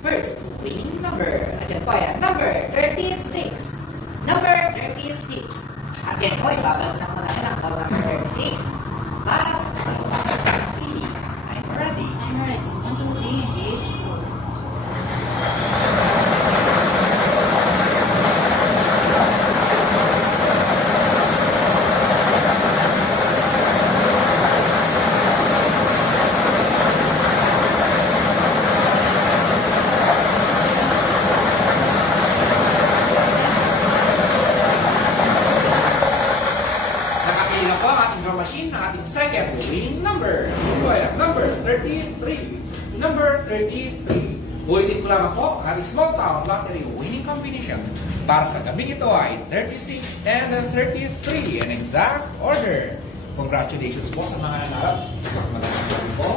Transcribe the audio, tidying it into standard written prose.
First winning number. At yan po ay number 36. Number 36. At yan po, ibabalik na ko na yan ang number 36. Para sa pili. I'm ready. I'm ready. 1, 2, 3, engage. Nakapili na po ang ating drum machine ng ating second winning number. Ito ay ang number 33. Number 33. Ulitin ko lamang po ang ating small town lottery winning combination. Para sa gabing ito ay 36 and 33 in exact order. Congratulations po sa mga nanarap. Magandang gabi po.